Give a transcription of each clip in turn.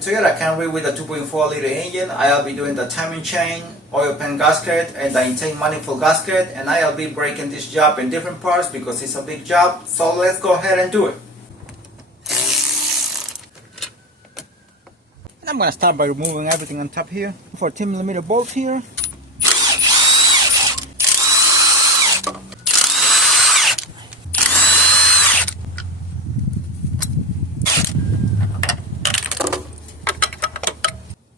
Toyota Camry with a 2.4 liter engine. I'll be doing the timing chain, oil pan gasket, and the intake manifold gasket, and I'll be breaking this job in different parts because it's a big job. So let's go ahead and do it. And I'm gonna start by removing everything on top here. 14mm bolts here.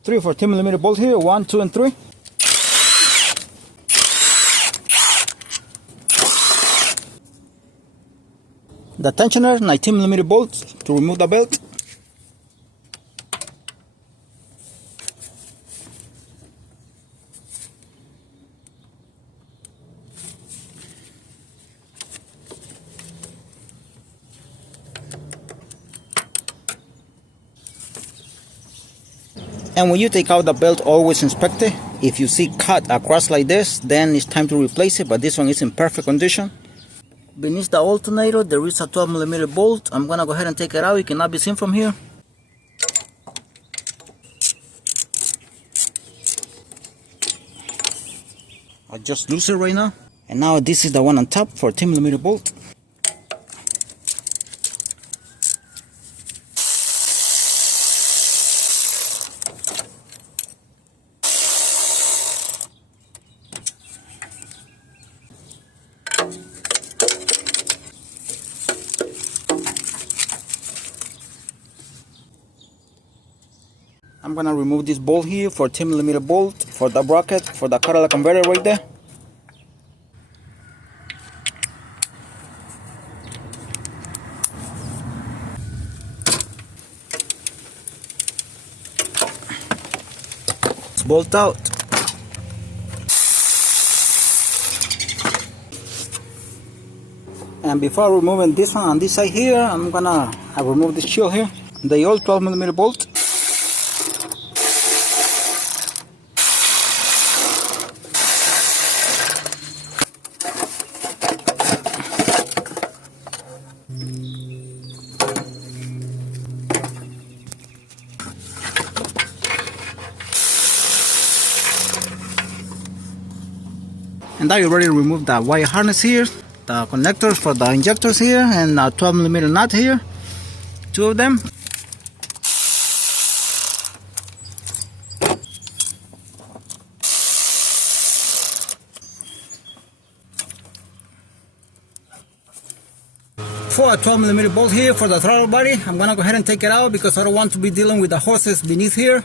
Three 14mm bolts here, 1, 2, and 3. The tensioner, 19mm bolts to remove the belt. And when you take out the belt, always inspect it. If you see cut across like this, then it's time to replace it, but this one is in perfect condition. Beneath the alternator, there is a 12mm bolt. I'm gonna go ahead and take it out. It cannot be seen from here. I'll just loose it right now. And now this is the one on top, 14mm bolt. I'm gonna remove this bolt here, 14mm bolt for the bracket, for the catalytic converter right there. Let's bolt out. And before removing this one on this side here, I'm gonna remove this shield here, the old 12mm bolt. And I already removed the wire harness here, the connectors for the injectors here, and a 12mm nut here, 2 of them. For a 12mm bolt here for the throttle body, I'm gonna go ahead and take it out because I don't want to be dealing with the hoses beneath here.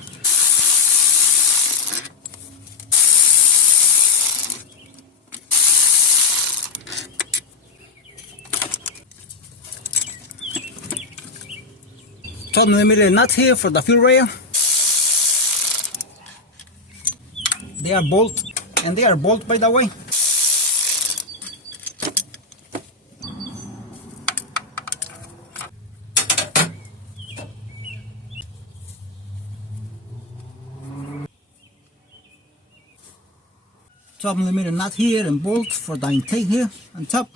$12mm nut here for the fuel rail. They are bolt, and they are bolt by the way. $12mm nut here and bolt for the intake here on top.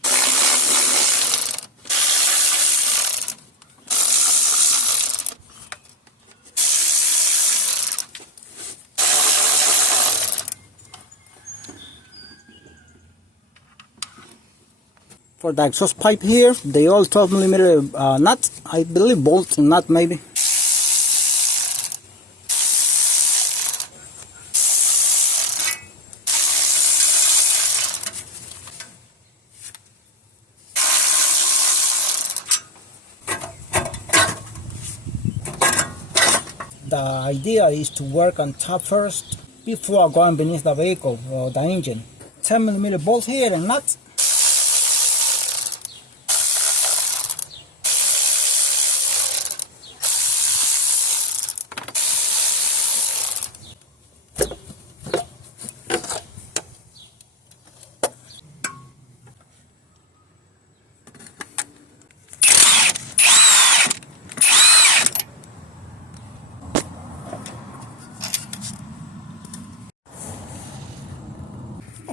For the exhaust pipe here, the old 12mm nut, I believe bolt and nut maybe. The idea is to work on top first before going beneath the vehicle or the engine. 10mm bolt here and nut.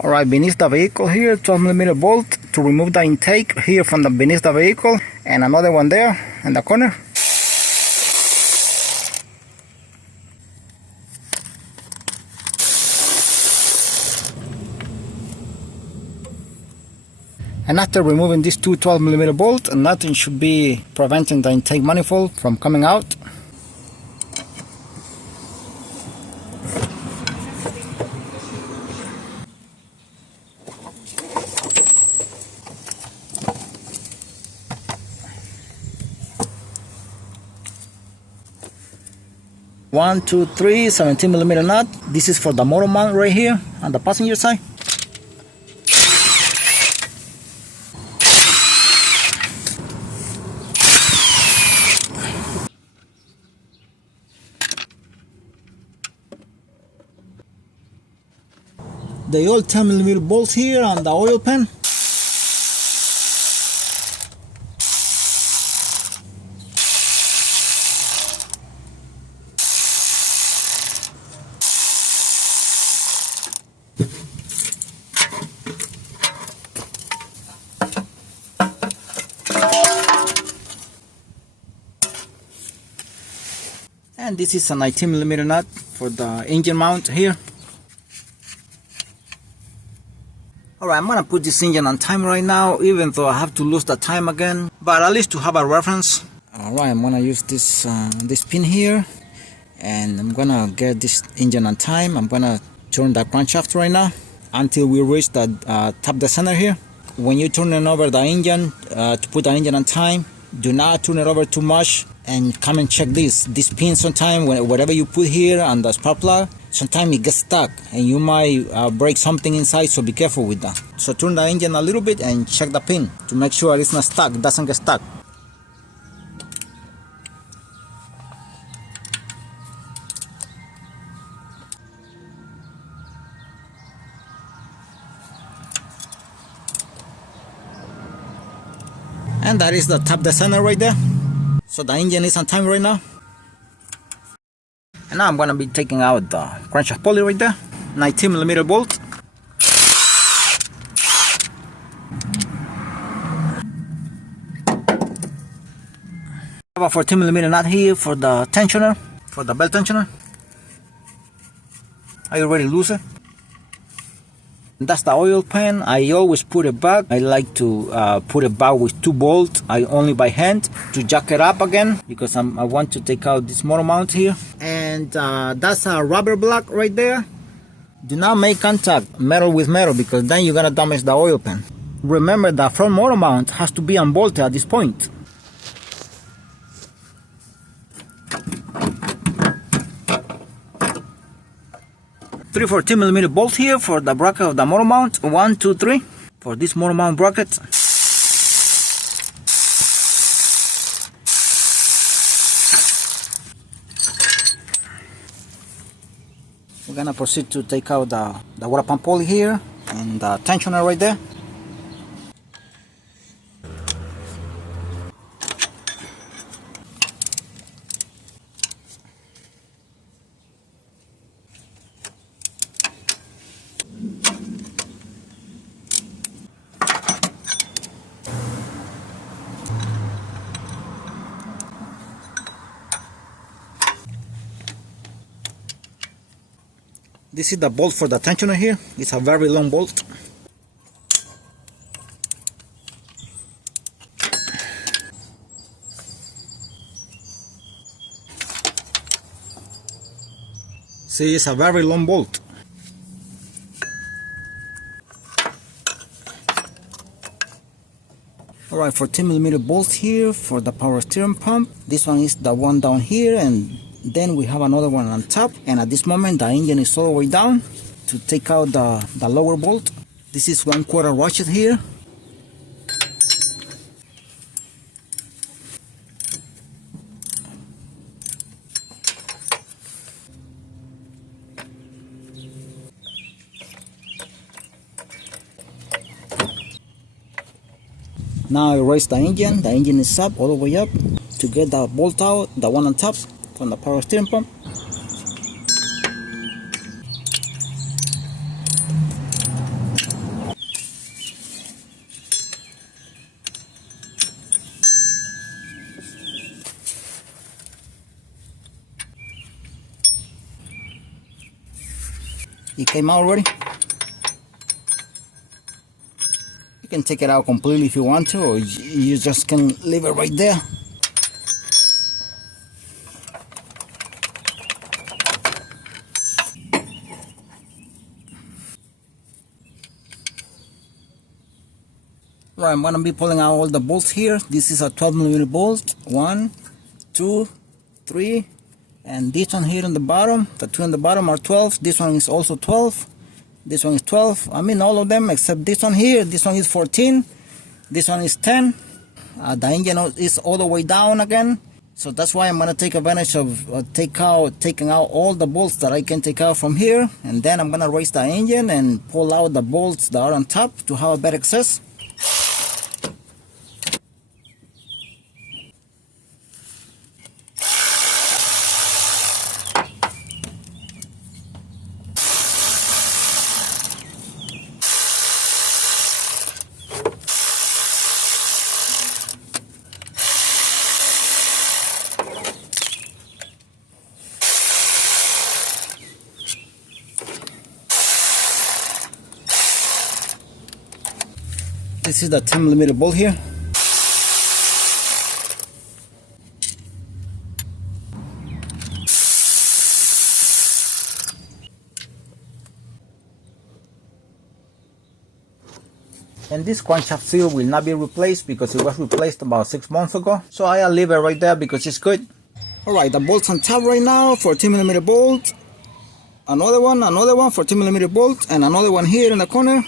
Alright, beneath the vehicle here, 12mm bolt to remove the intake here from the beneath the vehicle, and another one there in the corner. And after removing these two 12mm bolts, nothing should be preventing the intake manifold from coming out. One, two, three, 17mm nut. This is for the motor mount right here on the passenger side. The old 10mm bolts here on the oil pan. And this is a 19mm nut for the engine mount here. Alright, I'm gonna put this engine on time right now, even though I have to lose the time again, but at least to have a reference. Alright, I'm gonna use this this pin here, and I'm gonna get this engine on time. I'm gonna turn the crankshaft right now until we reach the top dead center here. When you turn over the engine to put the engine on time, do not turn it over too much, and come and check this pin. Sometimes whatever you put here on the spark plug, sometimes it gets stuck and you might break something inside, so be careful with that. So turn the engine a little bit and check the pin to make sure it's not stuck, it doesn't get stuck. And that is the top dead center right there. So the engine is on time right now. And now I'm gonna be taking out the crankshaft pulley right there, 19mm bolt. I have a 14mm nut here for the tensioner, for the belt tensioner. I already loose it. That's the oil pan. I always put it back. I like to put it back with 2 bolts. I only by hand to jack it up again because I want to take out this motor mount here. And that's a rubber block right there. Do not make contact metal with metal because then you're gonna damage the oil pan. Remember, the front motor mount has to be unbolted at this point. Three 14mm bolts here for the bracket of the motor mount. 1, 2, 3 for this motor mount bracket. We're gonna proceed to take out the water pump pulley here and the tensioner right there. This is the bolt for the tensioner here. It's a very long bolt. See, it's a very long bolt. Alright, 14mm bolts here for the power steering pump. This one is the one down here, and then we have another one on top. And at this moment the engine is all the way down to take out the lower bolt. This is 1/4 ratchet here. Now I raise the engine. The engine is up, all the way up, to get the bolt out, the one on top from the power steering pump. It came out already. You can take it out completely if you want to, or you just can leave it right there. Right, I'm gonna be pulling out all the bolts here. This is a 12mm bolt. 1, 2, 3, and this one here on the bottom. The two on the bottom are 12. This one is also 12. This one is 12. I mean all of them except this one here. This one is 14. This one is 10. The engine is all the way down again. So that's why I'm gonna take advantage of taking out all the bolts that I can take out from here, and then I'm gonna raise the engine and pull out the bolts that are on top to have a better access. This is the 10mm bolt here. And this crankshaft seal will not be replaced because it was replaced about 6 months ago. So I'll leave it right there because it's good. Alright, the bolt's on top right now, 14mm bolt. Another one 14mm bolt, and another one here in the corner.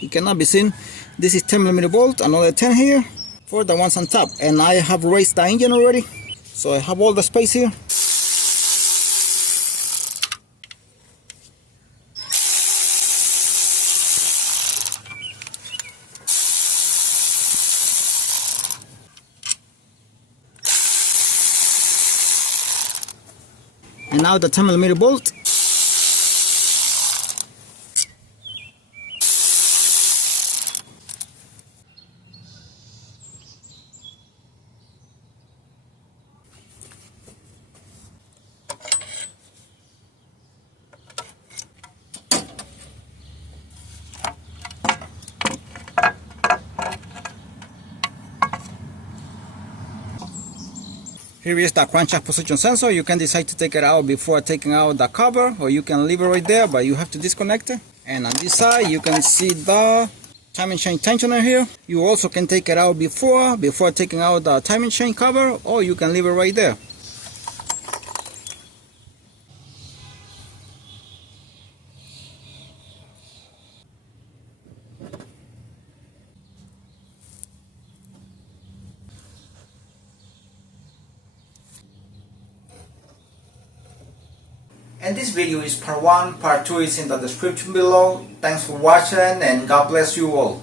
It cannot be seen. This is 10mm bolt, another 10 here for the ones on top. And I have raised the engine already, so I have all the space here. And now the 10mm bolt. Here is the crankshaft position sensor. You can decide to take it out before taking out the cover, or you can leave it right there, but you have to disconnect it. And on this side you can see the timing chain tensioner here. You also can take it out before taking out the timing chain cover, or you can leave it right there. And this video is part 1, part 2 is in the description below. Thanks for watching and God bless you all.